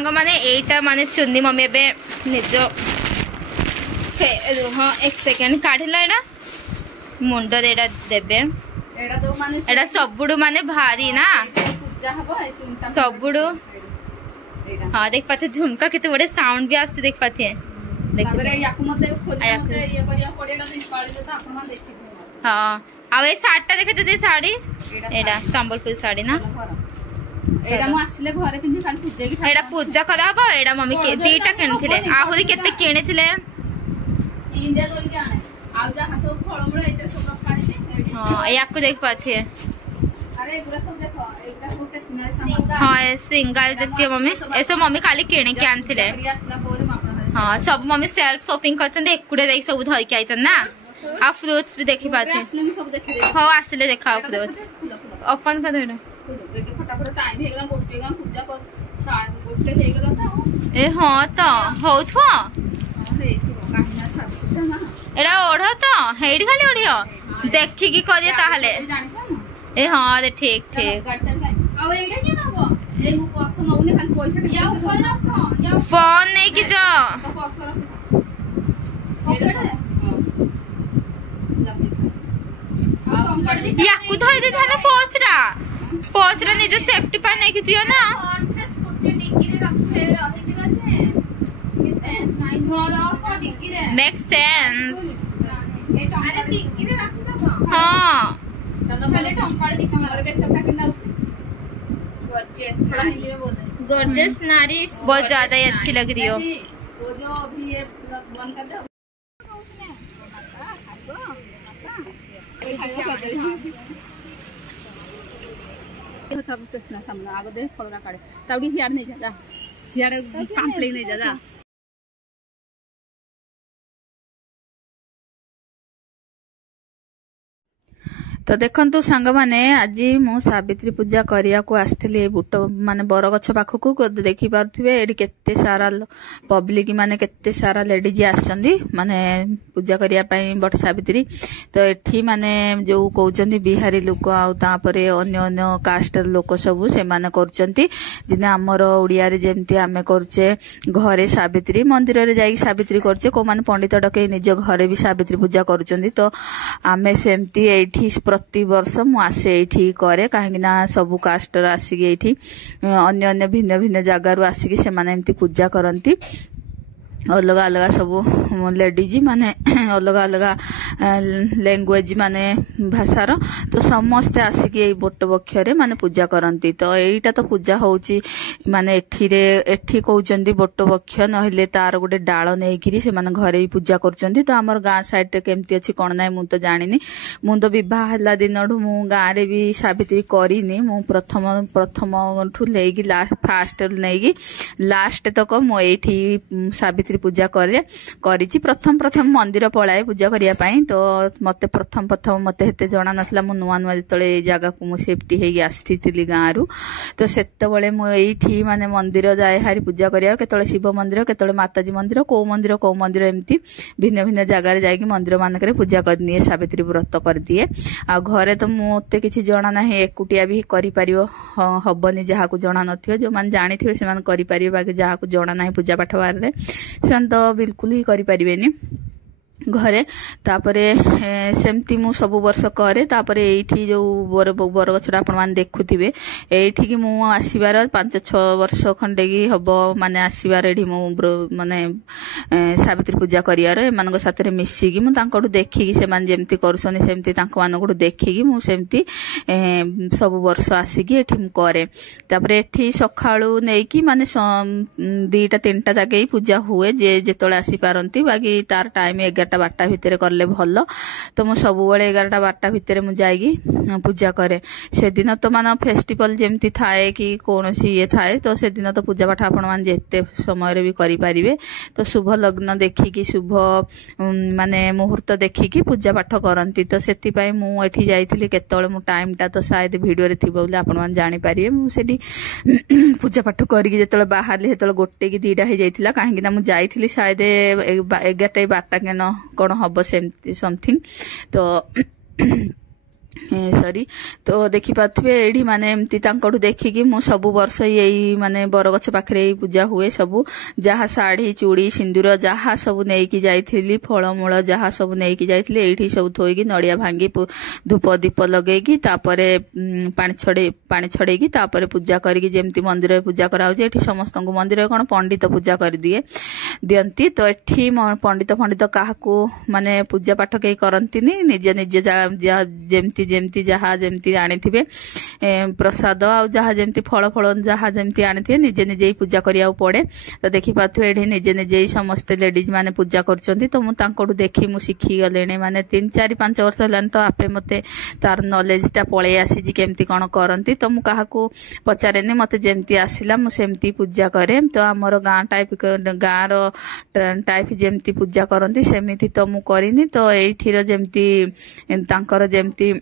सांग माने एटा माने चुन्नी मम्मी एबे निज हाँ एक सेकेंड काढ़ला एटा मुंड एटा देबे एटा सबुडु माने भारी ना सबुडु। हाँ देख पाते झुमका कितने बड़े साउंड भी आपसे देख पाते हैं। हाँ अब ये साड़ी देखे तो साड़ी एटा संबलपुर साड़ी ना एटा पूजा करा हबो एटा मम्मी के दीटा किनथिले आहुरी केते किनिथिले हाँ याकू देख पाते हैं। हाँ सिंगार देखती मम्मी ऐसे मम्मी खाली किणी के आनथिले। हाँ सब मम्मी सेल्फ शॉपिंग करछन एकुडे देख सब धर के आइछन ना आ फ्रूट्स भी देखि पाते। हाँ आसले देखा फ्रूट्स ओपन कर देना ए हाँ तो होथो एडा ओढ़ तो हेडी खाली ओढ़ियो देखिकी करिए ताहले ए हाँ रे ठीक ठीक फोन नहीं कि जो याकू धर दे थाना पोसरा निज सेफ्टी पर नहीं कि जियो ना मेक सेंस। हाँ गॉर्जियस नारी बहुत ज्यादा ही अच्छी लग रही हो। आगे देख फल काटे तब हियार नहीं जा हियार पाम्पले नहीं जा। तो देखंतु सांग माने आज मु सावित्री पूजा करिया को आस्थिली बुट माने बरगछ पाखकू देखि पारथिबे एडी केते सारा पब्लिक माने केते सारा लेडीज आछंदी माने पूजा करिया पई बट सावित्री। तो एठी माने जो कहउचंदी बिहारी लोक आ तापरे अन्य अन्य कास्टर लोक सब से माने करचंती जिने हमर ओडिया रे जेमती आमे करचे घरे सावित्री मंदिर रे जाई सावित्री करचे को माने पंडित डके निज घरे भी सावित्री पूजा करचंदी। तो आमे सेमती एठी प्रति वर्ष मुझे ये करे कहीं सबू कास्टर आसिक ये अन्य अन्य भिन्न भिन्न जगार आसिक से एमती पूजा करती अलग अलग सब लेडीज माने अलग अलग लैंग्वेज माने भाषार। तो समस्ते आसिक ये बट बक्षरे माने पूजा करती। तो यहीटा तो पूजा होची माने एठी कहउचंदी बट बक्ष नहिले तार गोटे डाल नहीं से माने घरे भी पूजा करचंदी। तो आमर गाँ साइड रे केमती अछि कोन नाय मु तो जानिनी मु तो विवाह हला दिनडू मु गाँ रे भी सावित्री करिनी मु प्रथम ठू लेगी फास्ट लेगी लास्ट तक मु एठी सावित्री पूजा करिछि प्रथम मंदिर पळाए पूजा करिया पई। तो मते प्रथम मते हेते जणा नथला मु नुवा नुवा जतले ए जागा को मु सेफ्टी हेगी आस्थितिली गाँ रु। तो सेते बळे मु एठी माने मंदिर जाए हारी पूजा करिया केतळे शिव मंदिर केतळे माताजी मंदिर को मंदिर एमती भिन्न भिन्न जगह रे जाईकी मंदिर मानकरे पूजा करनिए सावित्री व्रत कर दिए। आ घरे तो मते किछि जणा नाही एकुटिया भी करि परियो हबनी जहा को जणा नथियो जो मान जानिथियो से मान करि परियो बाकी जहा को जणा नाही पूजा पाठ बारे से तो बिल्कुल ही करि परिबेनी घरे। तापरे सेमती मु सब वर्ष करे तापरे एठी जो बरगछड़ा आपण मान देखुथिबे एठी कि मु आसीबार 5-6 वर्ष खंडे की हबो माने आसीबार एठी मु माने सावित्री पूजा करियार एमानक साथरे मिसी कि मु तांकोडू देखि कि से मान जेमती करसनी सेमती तांको मानकोडू देखि कि मु सेमती सब वर्ष आसी कि एठी मु करे। तापरे एठी सखाळू नै कि माने 2-3टा जाके पूजा हुए जे जेतळे आसी पारंती बाकी तार टाइम 11-12 भितर करले भल। तो मु सब बेले 11-12 भितर मु जाइगी पूजा करे। से दिन तो मान फेस्टिवल जेमती थाए कि कोनोसी ये थाए तो से दिन तो पूजा पाठ आपण मान जेते समय रे भी करि परिबे। तो शुभ लग्न देखिकी शुभ माने मुहूर्त देखिकी पूजा पाठ करंती। तो सेति पई मु एठी जाइथिली केतळे मु टाइम टा तो शायद वीडियो रे थिबो बोले आपण मान जानि परिबे। मु सेठी पूजा पाठ करिकी जेतळे बाहरले हेतळे 1 कि 2टा हे जाइथिला काहेकि ना मु जाइथिली शायद 11-12 केन कोन हबो समथिंग। तो सॉरी तो देखी पारे ये माने एमती देखिकी मु सब वर्ष यही माने बरगछ पाखे पूजा हुए सब जहाँ शाढ़ी चूड़ी सिंदूर जहाँ सब नहीं जाइली फलमूल जहाँ सब नहीं जाइली ये सब थोईकी नड़िया भांगी धूप दीप लगेगी तापरे पानी छड़ेगी तापरे पूजा करके जमती मंदिर में पूजा कराऊे ये समस्त मंदिर कौन पंडित पूजा कर दियंती तो ये पंडित क्या माने पूजा पाठ कहीं करती निज निज जमती जमती जहाँ जमती आनीथिबे प्रसाद आ जहाँ जमती फल फल जहाँ जमती आनीथिबे निजे निजे ही पूजा करिया पड़े तो देखी पाथुए एठी निजे निजे ही समस्त लेडीज माने पूजा करछंती तो मु तांकोडू देखी मु शिखी गलेने माने 3-4-5 वर्ष हलान तो आपे मते तार नॉलेज ता पळे आसी जी केमती कोन करंती तो मु काहाकू पचारेनी मते जेमती आसिला मु सेमती पूजा करे तो हमर गां टाइप गां रो टाइप जेमती पूजा करंती सेमिति तो मु करिनी तो एठीर जेमती तांकर जेमती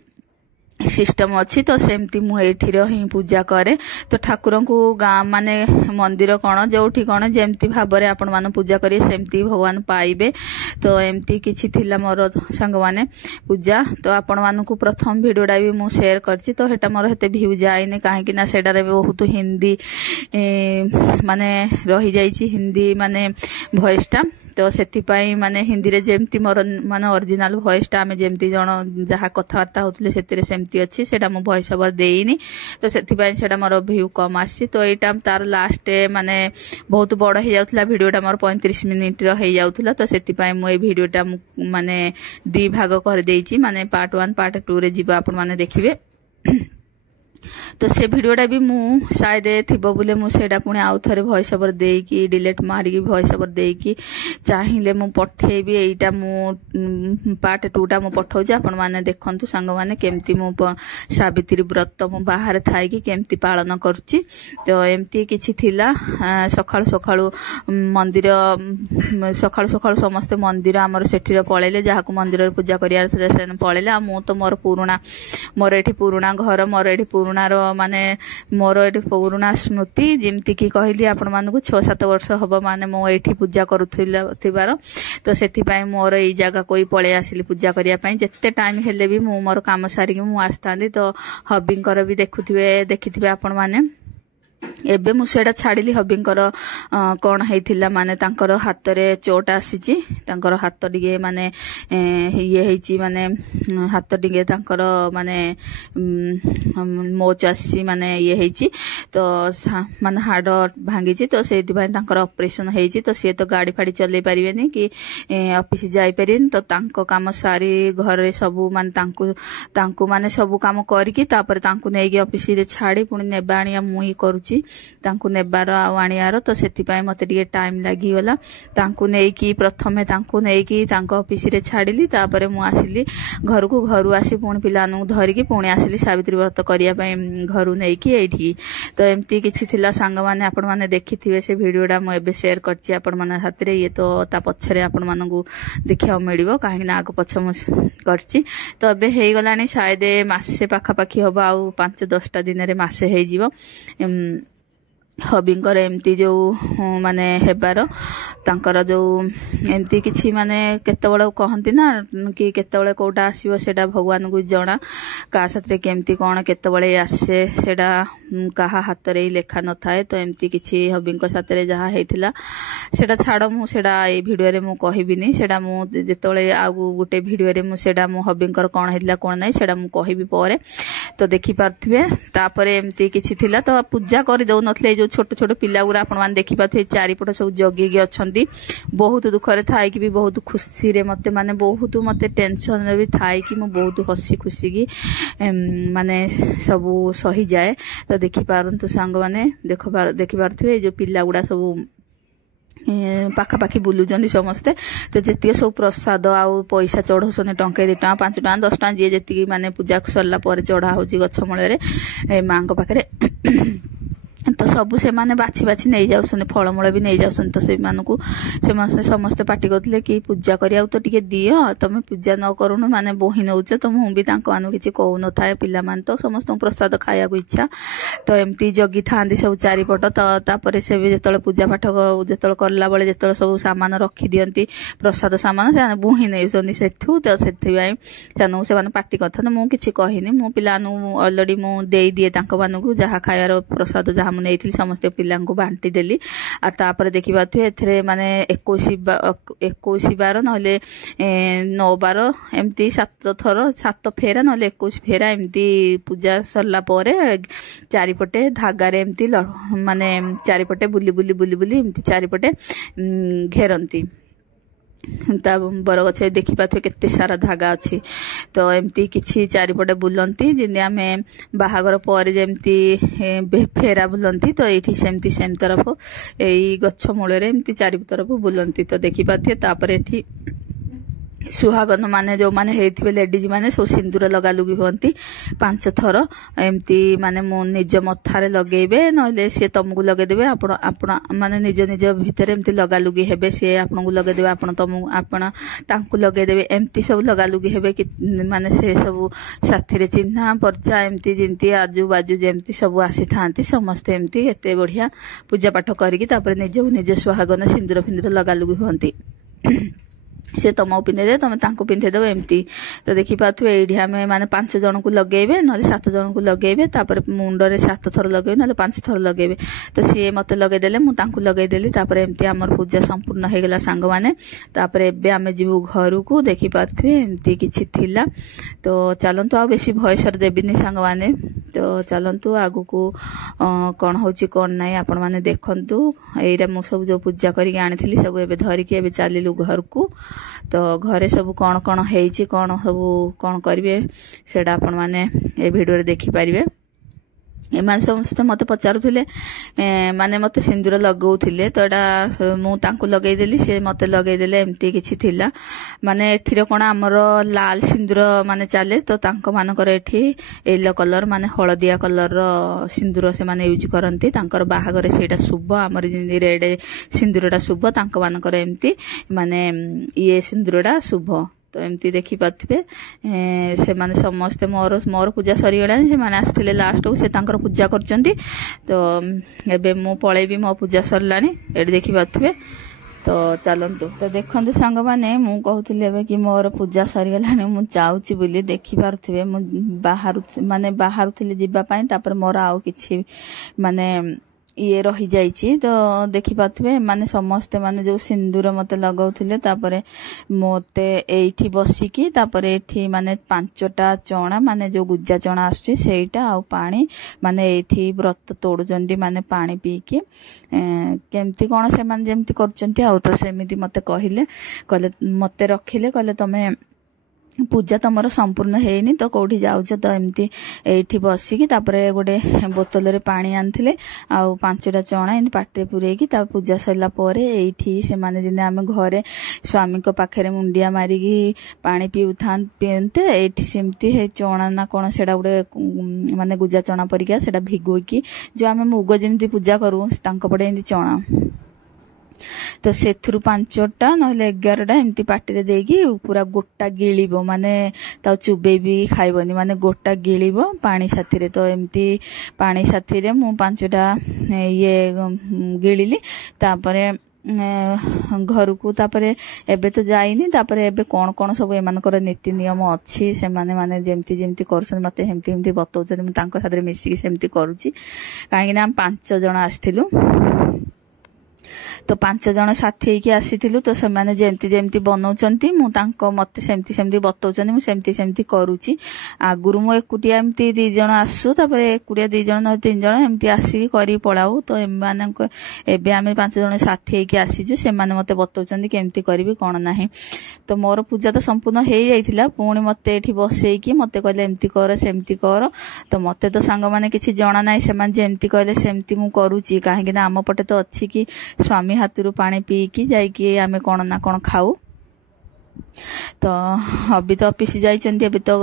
सिस्टम अच्छी तो सेमती मुठीर ही पूजा करे तो ठाकुर को गाँ माने मंदिर कौन जो कौन जमती भाव में आपण मान पूजा करें सेमती भगवान पाइबे तो एमती किछि थिला मोर संग माने पूजा तो आपण मान को प्रथम वीडियोटा भी मु शेयर करछि तो हेटा मोर हेते व्यू जाइने काहेकि ना सेटारे बहुत हिंदी माने रही जाइछि हिंदी माने वॉइस टा तो सेतिपाई माने हिंदी रे जेमती मोर माने ओरिजिनल वॉइस टा आमे जेमती जण जहाँ कथबार्ता होतले सेतिरे सेमती अछि सेटा मु वॉइस ओवर देइनी तो सेतिपाई सेटा मोर व्यू कम आसी तो एटा तार लास्ट माने बहुत बड़ हे जाउतला वीडियोटा मोर 35 मिनिट रो हे जाउतला तो सेतिपाई मु ए वीडियोटा माने 2 भाग कर देइछि माने पार्ट 1 पार्ट 2 रे जिबा आपण माने देखिबे तो से वीडियोटा भी मु शायद थिबो बोले मु सेडा पुणी आउ थरे वॉइस ओवर देकी डिलीट मारिकी वॉइस ओवर देकी चाहिले मु पठेबी एटा मु पार्ट 2 टा मु पठौछि आपण माने देखंतु संग माने केमती मु सावित्री व्रत मु बाहर थाई केमती पालन करछि तो एमती किछि थिला सखाळु सखाळु मंदिर सखाळु सखाळु समस्त मंदिर हमर सेठीर पळेले जाहाकू मंदिर रे पूजा करियार थले से पळेले आ मु तो मोर पुराना मोर एठी पुराना घर मोर एठी पुराना माने मोर एठी पुराना स्मृति जेमती की कहली आपण मानकू 6-7 वर्ष हबो माने मो एठी पूजा करूथिबार तो सेति पई मोर एई जगह कोई पळे आसिली पूजा करिया पई जत्ते टाइम हेले भी मु मोर काम सारी कि मु आस्तांदी तो हबिंकर भी देखिथिबे आपण माने एबे मु सेडा छाड़िली हबिंकर कोन हेइथिला माने तांकर हाथ रे चोट आसीची तांकर हाथ डिगे माने ये हेइची माने हाथ डिगे तांकर माने मोच आसी माने ये हेइची तो माने हाड भांगीची तो सेति भाई तांकर ऑपरेशन हेइची तो से तो गाड़ी फाड़ी चले परिबेनी कि ऑफिस जाई परिन तो तांको काम सारी घर रे सब माने तांको माने सब काम करिकी तापर तांको नेगी ऑफिस रे छाड़ी पुनी नेबाणिया मुई करूची तांको नेबार आनियार तो सेतिपाई मते टिके टाइम लागि गला तांको नेकी प्रथमे तांको नेकी तांको ऑफिस रे छाडिली तापरे मु आसिली घरु आसी पुणी पिलानु धरिकी पुणी आसिली सावित्री व्रत करिया पई घरु नेकी एठी तो एमती किछि थिला संग माने आपण माने देखिथिबे से वीडियोडा मु एबे शेयर करछि आपण माने हातरे ये तो ता पछरे आपण मानगु देखिया मिलिबो काहे ना आगो पछ मु करछि तो एबे हेइ गलानी शायद मासे पाखा पाखी होबा आ 5-10 टा दिन रे मासे हेइ जिवो हबिंकर एमती जो माने हेबार तांकर जो एमती किछि माने केतेबेले कहंती ना कि केतेबेले कोटा आसीबो सेटा भगवान को जणा का साथरे केमती कोन केतेबेले आसे सेटा काहा हाथ रे लेखा न थाए तो एमती किछि हबिंकर साथरे जहा हेतिला सेटा छाड़ मु सेटा ए वीडियो रे मु कहिबिनी सेटा मु जेतेबेले आ गुटे वीडियो रे मु सेटा मु हबिंकर कोन हेतिला कोन नै सेटा मु कहिबी परे तो देखि पारथिबे तापरे एमती किछि थिला तो पूजा करि दउ नथले जो छोट छोट पिला गुरा आपण मान देखि पाथे चारिपट सब जगी अछंती बहुत दुख रे थाई कि भी बहुत खुशी रे मते माने बहुत मते टेंशन रे भी थाई कि मु बहुत हसी खुशी की माने सब सही जाए तो देखि पारंतु सांग माने देखि पारथुए जो पिला गुडा सब पाखापाखी बुलुचंदी समस्ते तो जेतिके सब प्रसाद आउ पैसा चढ़ौसने टंके 2 टଙ୍କା 5 टଙ୍କା 10 टଙ୍କା जे जेतिकी माने पूजा सरला पर चढ़ा होची गछ मूल रे मां को पाखरे ତ ସବୁ ସେମାନେ ବାଛି ବାଛି ନେଇ ଯାଉଛନ୍ତି, ଫଳମୂଳ ବି ନେଇ ଯାଉଛନ୍ତି। ତ ସେମାନଙ୍କୁ ସେମାନେ ସମସ୍ତେ ପାଟି କରୁଥିଲେ କି ପୂଜା କରିବାକୁ ତ ଟିକେ ଦିଅ, ତମେ ପୂଜା ନ କରୁନୁ ମାନେ ବୋହି ନଉଛ। ତ ମୁଁ ବି ତାଙ୍କ ମାନଙ୍କୁ କିଛି କହୁନଥାଏ, ପିଲାମାନେ ତ ସମସ୍ତଙ୍କୁ ପ୍ରସାଦ ଖାଇବାକୁ ଇଚ୍ଛା, ତ ଏମିତି ଜଗିଥାନ୍ତି ସବୁ ଚାରିପଟ। ତ ତାପରେ ସେ ବି ଯେତେବେଳେ ପୂଜା ପାଠ ଯେତେବେଳେ କଲା ବେଳେ ଯେତେବେଳେ ସବୁ ସାମାନ ରଖିଦିଅନ୍ତି, ପ୍ରସାଦ ସାମାନ ସେମାନେ ବୋହି ନେଉଛନ୍ତି ସେଠୁ। ତ ସେଥିପାଇଁ ସେମାନଙ୍କୁ ସେମାନେ ପାଟି କରିଥାନ୍ତି। ମୁଁ କିଛି କହିନି, ମୁଁ ପିଲାମାନଙ୍କୁ ଅଲରେଡି ମୁଁ ଦେଇଦିଏ ତାଙ୍କ ମାନଙ୍କୁ ଯାହା ଖାଇବାର ପ୍ରସାଦ ଯାହା ମୁଁ ନେଇଥିଲି ସମସ୍ତେ ପିଲାଙ୍କୁ ବାଣ୍ଟି ଦେଲି। ଆଉ ତାପରେ ଦେଖିପାରୁଥିବେ ଏଥିରେ ମାନେ 21 ବାର ନହେଲେ 9 ବାର ଏମିତି 7 ଫେରା ନହେଲେ 21 ଫେରା ଏମିତି ପୂଜା ସରିଲା ପରେ ଚାରିପଟେ ଧାଗାରେ ଏମିତି ମାନେ ଚାରିପଟେ ବୁଲି ବୁଲି ବୁଲି ବୁଲି ଏମିତି ଚାରିପଟେ ଘେରନ୍ତି। ତା ବରଗଛ ଦେଖିପାରୁଥିବେ କେତେ ସାରା ଧାଗା ଅଛି। ତ ଏମିତି କିଛି ଚାରିପଟେ ବୁଲନ୍ତି, ଯେମିତି ଆମେ ବାହାଘର ପରେ ଯେମିତି ଫେରା ବୁଲନ୍ତି, ତ ଏଇଠି ସେମିତି ସେମ ତରଫ ଏଇ ଗଛ ମୂଳରେ ଏମିତି ଚାରି ତରଫ ବୁଲନ୍ତି। ତ ଦେଖିପାରୁଥିବେ ତାପରେ ଏଠି ସୁହାଗନ ମାନେ ଯୋଉମାନେ ହେଇଥିବେ ଲେଡିଜ ମାନେ ସବୁ ସିନ୍ଦୁର ଲଗାଲୁଗି ହୁଅନ୍ତି 5 ଥର ଏମିତି। ମାନେ ମୁଁ ନିଜ ମଥାରେ ଲଗେଇବେ ନହେଲେ ସିଏ ତମକୁ ଲଗେଇଦେବେ, ଆପଣ ମାନେ ନିଜ ନିଜ ଭିତରେ ଏମିତି ଲଗାଲୁଗି ହେବେ। ସିଏ ଆପଣଙ୍କୁ ଲଗେଇଦେବେ, ଆପଣ ତାଙ୍କୁ ଲଗେଇଦେବେ, ଏମିତି ସବୁ ଲଗାଲୁଗି ହେବେ କି ମାନେ ସେ ସବୁ ସାଥିରେ ଚିହ୍ନା ପର୍ଚା ଏମିତି ଯେମିତି ଆଜୁ ବାଜୁ ଯେମିତି ସବୁ ଆସିଥାନ୍ତି ସମସ୍ତେ ଏମିତି ଏତେ ବଢିଆ ପୂଜା ପାଠ କରିକି ତାପରେ ନିଜକୁ ନିଜେ ସୁହାଗନ ସିନ୍ଦୁର ଫିନ୍ଦୁର ଲଗାଲୁଗି ହୁଅନ୍ତି। ସେ ତମକୁ ପିନ୍ଧେଇଦେବେ, ତମେ ତାଙ୍କୁ ପିନ୍ଧେଇଦେବ ଏମିତି। ତ ଦେଖିପାରୁଥିବେ ଏଇଠି ଆମେ ମାନେ 5 ଜଣଙ୍କୁ ଲଗେଇବେ ନହେଲେ 7 ଜଣଙ୍କୁ ଲଗେଇବେ, ତାପରେ ମୁଣ୍ଡରେ 7 ଥର ଲଗେଇବେ ନହେଲେ 5 ଥର ଲଗେଇବେ। ତ ସିଏ ମତେ ଲଗେଇଦେଲେ, ମୁଁ ତାଙ୍କୁ ଲଗେଇଦେଲି। ତାପରେ ଏମିତି ଆମର ପୂଜା ସମ୍ପୂର୍ଣ୍ଣ ହେଇଗଲା ସାଙ୍ଗମାନେ। ତାପରେ ଏବେ ଆମେ ଯିବୁ ଘରକୁ। ଦେଖିପାରୁଥିବେ ଏମିତି କିଛି ଥିଲା। ତ ଚାଲନ୍ତୁ, ଆଉ ବେଶୀ ଭଏସରେ ଦେବିନି ସାଙ୍ଗମାନେ। ତ ଚାଲନ୍ତୁ ଆଗକୁ କଣ ହଉଛି କଣ ନାହିଁ ଆପଣ ମାନେ ଦେଖନ୍ତୁ। ଏଇଟା ମୁଁ ସବୁ ଯୋଉ ପୂଜା କରିକି ଆଣିଥିଲି ସବୁ ଏବେ ଧରିକି ଏବେ ଚାଲିଲୁ ଘରକୁ। ତ ଘରେ ସବୁ କଣ କଣ ହେଇଛି, କଣ ସବୁ କଣ କରିବେ ସେଇଟା ଆପଣ ମାନେ ଏ ଭିଡିଓରେ ଦେଖିପାରିବେ। ଏମାନେ ସମସ୍ତେ ମତେ ପଚାରୁଥିଲେ, ମାନେ ମତେ ସିନ୍ଦୁର ଲଗଉଥିଲେ, ତ ଏଇଟା ମୁଁ ତାଙ୍କୁ ଲଗେଇଦେଲି, ସେ ମତେ ଲଗେଇଦେଲେ, ଏମିତି କିଛି ଥିଲା। ମାନେ ଏଠିର କଣ ଆମର ଲାଲ ସିନ୍ଦୁର ମାନେ ଚାଲେ, ତ ତାଙ୍କ ମାନଙ୍କର ଏଠି ୟେଲୋ କଲର ମାନେ ହଳଦିଆ କଲର ସିନ୍ଦୁର ସେମାନେ ୟୁଜ କରନ୍ତି। ତାଙ୍କର ବାହାଘର ସେଇଟା ଶୁଭ, ଆମର ଯେମିତି ରେଡ ସିନ୍ଦୁରଟା ଶୁଭ, ତାଙ୍କ ମାନଙ୍କର ଏମିତି ମାନେ ଇଏ ସିନ୍ଦୁରଟା ଶୁଭ। ତ ଏମିତି ଦେଖିପାରୁଥିବେ ସେମାନେ ସମସ୍ତେ ମୋର ପୂଜା ସରିଗଲାଣି, ସେମାନେ ଆସିଥିଲେ ଲାଷ୍ଟକୁ, ସେ ତାଙ୍କର ପୂଜା କରୁଛନ୍ତି। ତ ଏବେ ମୁଁ ପଳେଇବି, ମୋ ପୂଜା ସରିଲାଣି ଏଠି ଦେଖିପାରୁଥିବେ। ତ ଚାଲନ୍ତୁ, ତ ଦେଖନ୍ତୁ ସାଙ୍ଗମାନେ, ମୁଁ କହୁଥିଲି ଏବେ କି ମୋର ପୂଜା ସରିଗଲାଣି, ମୁଁ ଯାଉଛି ବୋଲି। ଦେଖିପାରୁଥିବେ ମୁଁ ବାହାରୁଥିଲି ଯିବା ପାଇଁ, ତାପରେ ମୋର ଆଉ କିଛି ମାନେ ଇଏ ରହିଯାଇଛି। ତ ଦେଖିପାରୁଥିବେ ମାନେ ସମସ୍ତେ ମାନେ ଯୋଉ ସିନ୍ଦୁର ମତେ ଲଗାଉଥିଲେ, ତାପରେ ମତେ ଏଇଠି ବସିକି ତାପରେ ଏଠି ମାନେ 5ଟା ଚଣା ମାନେ ଯୋଉ ଗୁଜା ଚଣା ଆସୁଛି ସେଇଟା ଆଉ ପାଣି ମାନେ ଏଇଠି ବ୍ରତ ତୋଡୁଛନ୍ତି, ମାନେ ପାଣି ପିଇକି କେମିତି କଣ ସେମାନେ ଯେମିତି କରୁଛନ୍ତି ଆଉ। ତ ସେମିତି ମତେ କହିଲେ ମତେ ରଖିଲେ, କହିଲେ ତମେ ପୂଜା ତମର ସମ୍ପୂର୍ଣ୍ଣ ହେଇନି ତ କୋଉଠି ଯାଉଛ। ତ ଏମିତି ଏଇଠି ବସିକି ତାପରେ ଗୋଟେ ବୋତଲରେ ପାଣି ଆଣିଥିଲେ ଆଉ 5ଟା ଚଣା ଏମିତି ପାଟିରେ ପୁରେଇକି, ତାପରେ ପୂଜା ସରିଲା ପରେ ଏଇଠି ସେମାନେ ଯେମିତି ଆମେ ଘରେ ସ୍ୱାମୀଙ୍କ ପାଖରେ ମୁଣ୍ଡିଆ ମାରିକି ପାଣି ପିଅନ୍ତେ, ଏଇଠି ସେମିତି ହେଇ ଚଣା ନା କଣ ସେଇଟା ଗୋଟେ ମାନେ ଗୁଜା ଚଣା ପରିକା ସେଇଟା ଭିଗୋଇକି, ଯୋଉ ଆମେ ମୁଗ ଯେମିତି ପୂଜା କରୁ ତାଙ୍କ ପଟେ ଏମିତି ଚଣା, ତ ସେଥିରୁ 5ଟା ନହେଲେ 11ଟା ଏମିତି ପାଟିରେ ଦେଇକି ପୁରା ଗୋଟା ଗିଳିବ, ମାନେ ତାକୁ ଚୁବେଇବି ଖାଇବନି, ମାନେ ଗୋଟା ଗିଳିବ ପାଣି ସାଥିରେ। ତ ଏମିତି ପାଣି ସାଥିରେ ମୁଁ 5ଟା ଇଏ ଗିଳିଲି। ତାପରେ ଘରକୁ ତାପରେ ଏବେ ତ ଯାଇନି, ତାପରେ ଏବେ କଣ କଣ ସବୁ ଏମାନଙ୍କର ନୀତି ନିୟମ ଅଛି ସେମାନେ ମାନେ ଯେମିତି ଯେମିତି କରୁଛନ୍ତି ମତେ ସେମିତି ବତଉଛନ୍ତି, ମୁଁ ତାଙ୍କ ସାଥିରେ ମିଶିକି ସେମିତି କରୁଛି। କାହିଁକି ନା ଆମେ 5 ଜଣ ଆସିଥିଲୁ, ତ 5 ଜଣ ସାଥି ହେଇକି ଆସିଥିଲୁ। ତ ସେମାନେ ଯେମିତି ଯେମିତି ବନଉଛନ୍ତି ମତେ ସେମିତି ବତଉଛନ୍ତି, ମୁଁ ସେମିତି କରୁଛି। ଆଗରୁ ମୁଁ ଏକୁଟିଆ ଏମିତି 2 ଜଣ ଆସୁ, ତାପରେ ଏକୁଟିଆ 2 ଜଣ ନହେଲେ 3 ଜଣ ଏମିତି ଆସିକି କରିକି ପଳାଉ। ତ ଏବେ ଆମେ 5 ଜଣ ସାଥି ହେଇକି ଆସିଛୁ, ସେମାନେ ମତେ ବତଉଛନ୍ତି କେମିତି କରିବି କଣ ନାହିଁ। ତ ମୋର ପୂଜା ତ ସମ୍ପୂର୍ଣ୍ଣ ହେଇଯାଇଥିଲା, ପୁଣି ମତେ ଏଠି ବସେଇକି ମତେ କହିଲେ ଏମିତି କର ସେମିତି କର। ତ ମତେ ତ ସାଙ୍ଗମାନେ କିଛି ଜଣା ନାହିଁ, ସେମାନେ ଯେମିତି କହିଲେ ସେମିତି ମୁଁ କରୁଛି। କାହିଁକି ନା ଆମ ପଟେ ତ ଅଛି କି ସ୍ୱାମୀ ହାତରୁ ପାଣି ପିଇକି ଯାଇକି ଆମେ କଣ ନା କଣ ଖାଉ। तो अभी तो ऑफिस जाइछन्ती अभी तो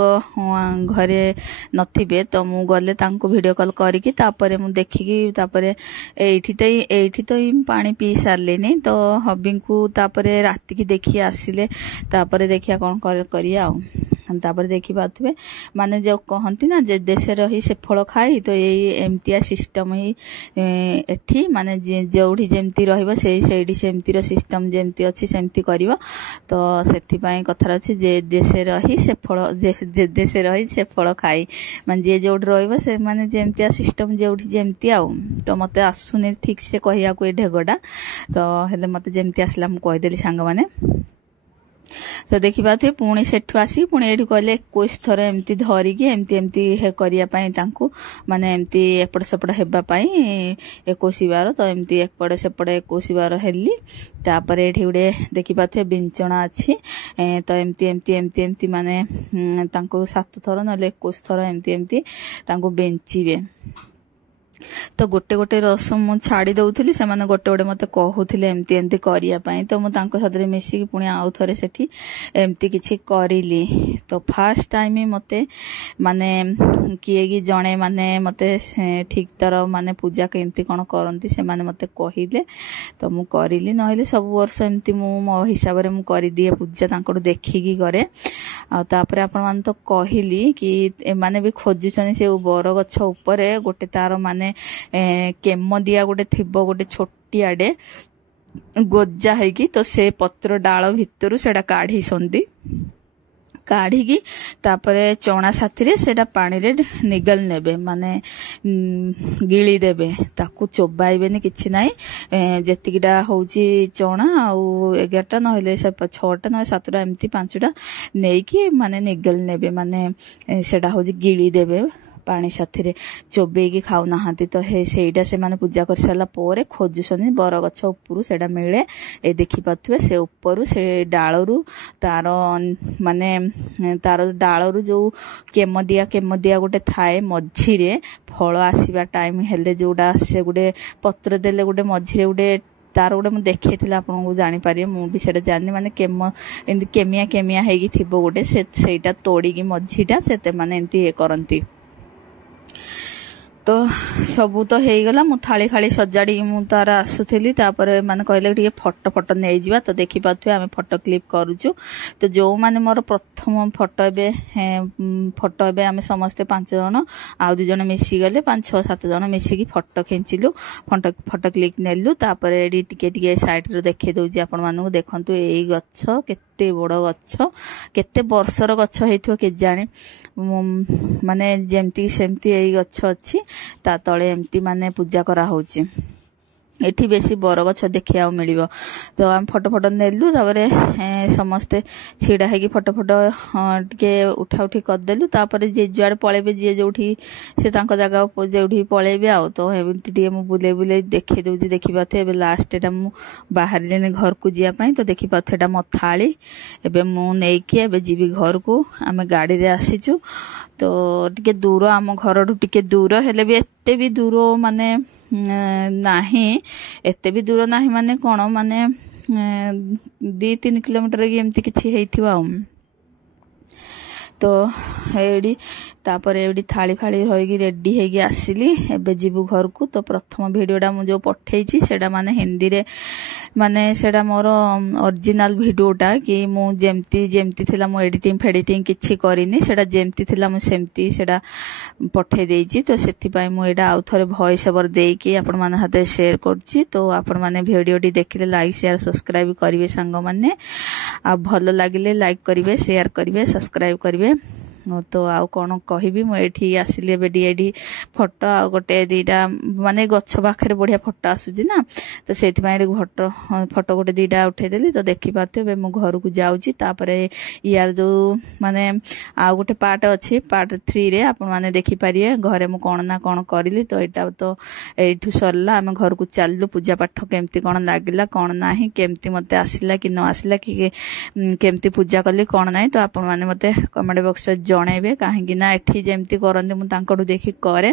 घरे नथिबे तो मु गले तांको वीडियो कॉल करिकी तापरे मु देखिकी तापरे एठी तो पानी पी सारलेनी तो हबी को तापरे राति की देखी आसिले तापरे देखिया कोन करिया तापर देखी पाथुबे माने जो कहंती ना जे देश रही से फल खाई तो ये एमतिया सिस्टम ही एठी माने जोठी जेमती रहइबो सेठी सेमती सिस्टम जेमती अछि सेमती करिवो तो सेथि पई कथा अछि जे देश रही से फल जे देश रही से फल खाई माने जे जोठी रहइबो से माने जेमतिया सिस्टम जोठी जेमती आ तो मते आसुनी ठीक से कहिया को ए ढेगडा तो हेले मते जेमती आसला मु कहि देली संग माने तो देखी पाथे पुणी सेठु आसी पुणी एठी कहले 21 थर एमती धरिकी एमती हे करिया पई तांकू माने एमती एपड़ सेपड़ हेबा पई 21 बार तो एमती एपड़ सेपड़ 21 बार हेली तापर एठी उडे देखी पाथे बिंचणा अछि तो एमती माने तांकू 7 थर नले 21 थर एमती तांकू बेंचीबे तो गोटे गोटे रसम मु छाड़ी दउथली से माने गोटे गोटे मते कहउथिले एमती करिया पई तो मु तांको साथरे मिसी पुणी आउ थरे सेठी एमती किछि करिली तो फर्स्ट टाइम मते माने किए की जणे माने मते ठीक तरह माने पूजा केमती कोन करंती से माने मते कहिले तो मु करिली नहले सब वर्ष एमती मु मो हिसाब रे मु करि दिए पूजा तांको देखि की करे आ तापर आपण मान तो कहिली कि ए माने भी खोजुछनी से बर गछ ऊपर गोटे तार माने केम दिया गोटे थिबो गोटे छोटियाडे गोजा हैकी तो से पत्र डाल भितरु सेडा काढी संदी काढ़ी तापरे चौना साथी सेटा पानी रे निगल नेबे माने गिली देबे ताकू चोबाइबेनी किछि नाही जेतिकिटा होउची चौना आउ 11टा नहले 6टा न 7टा एमती 5टा नेकी माने निगल नेबे माने सेटा होउची गिली देबे पानी साथी चोबेकी खाऊ नाहांती तो हे सेटा से माने पूजा कर साला पोरे खोजुसनी बर गछ उपरु सेटा मिले ए देखि पाथुबे से उपरु से डाळरू तार माने तार डाळरू जो केम दिया गोटे थाए मझी रे फल आसीबा टाइम हेले जोडा से गोटे पत्र देले गोटे मझी रे गोटे तार गोटे मुझे देखी आपको जापर मुझे से जानी माने एमती केमिया हैगी थी गोटे से तोड़ी मझीटा से माने एमती ये करती तो सबू तो हो गला मु थाली खाली सजाड़ी मु तार आसुली माने कहले टिके फोटो नहीं जावा तो देखी पाथुए आम फोटो क्लिप करूचु तो जो माने मोर प्रथम फोटो ए आम समस्ते 5 जन आउ 2 जन मिसी गले 5-6-7 जन मिसिकी फोटो खींचिलु फोटो क्लिक नेलु तापर एडी टिके साइड रो देखै दउजी आपण मानू देखंतु एई गच्छ केते बड़ गच्छ केते वर्षर गच्छ हेथो के जाने माने जेमती सेमती एई गच्छ अछि ता तळे एमती माने पूजा करा होउची एठी बेसी बर गछ देखिया मिलिबो तो हम फोटो नेलु तापरे समस्ते छिडा हेगी फोटो टिके उठा उठी कर देलु तापरे जे जुआड पळेबे जे जोठी से तांको जगह जोठी पळेबे आ तो एमती टिके मु बुले देखि दउजी देखि पाथे एबे लास्ट एटा मु बाहर लेने घर को जिया पई तो देखि पाथे एटा मो थाली एबे मु नेई के एबे जीवी घर को आमे गाड़ी रे आसीचु तो टिके दूर आम घर टिके दूर हेले भी एते भी दूर माने नाही एते भी दूर नाही माने कोन माने 2-3 किलोमीटर एमती किछि हेइथिबा तो एडी तापर एडी थाली फाली होगी रेडी हेगी आसिली एबे जीवु घर को तो प्रथम वीडियोटा मु जो पठेइची सेडा माने हिंदी रे माने सेडा मोर ओरिजिनल वीडियोटा कि मु जेमती थिला मु एडिटिंग किछि करिनी सेडा जेमती थिला मु सेमती सेडा पठे देइची तो सेति पई मु एडा आउ थरे वॉइस ओवर देकी आपण माने हाते शेयर करछि तो आपण माने वीडियोटी देखिले लाइक शेयर सब्सक्राइब करिवे संग माने आ भलो लागिले लाइक करिवे शेयर करिवे सब्सक्राइब करिवे तो आउ कौन कहबी मु एठी आसिले एडी फोटो आ गोटे 2टा माने गच्छ पाखरे बढ़िया फोटो आसुची ना तो सेति पई फोटो गोटे 2टा उठे देली तो देखि पाते बे मु घर को जाउची तापरे यार जो माने आ गोटे पार्ट अछि पार्ट 3 रे आपण माने देखि पारिए घरे मु कोन ना कोन करली तो एटा तो एठु सरला हम घर को चाललु पूजा पाठ केमती कोन लागिला कोन नाही केमती मते आसिला कि न आसिला कि केमती पूजा करली कोन नाही तो आपण माने मते कमेंट बॉक्स जनइबे कहीं ना एठी जेमती करंदे मु तांकड़ू देखि करे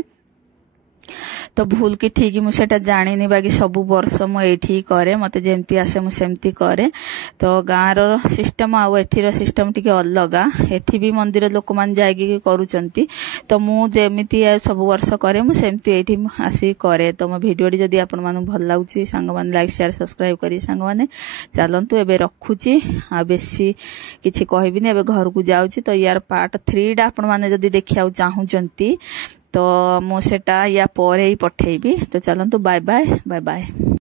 तो भूल कि ठीक मुझे जानी बाकी सब वर्ष मुझे करे मत जमती आसे मुझे करे तो गाँव सिस्टम आठीर सिस्टम टी अलगा एठी भी मंदिर लोक मान जाइए करूचंती तो मुझे सब वर्ष करे मुझे ये आसिक करे तो मो भिडियो जदि आपण मानू भल लगुच सांग मैंने लाइक शेयर सब्सक्राइब करी सांग मैंने चलतु एबे रखुची आ बेसी किछि कहबिनी एबे घर को जाउची तो यार पार्ट 3 डा आपण माने जदि देखिया चाहूचंती तो मो सेटा या परे ही पठेबी तो चलतु बाय बाय बाय बाय।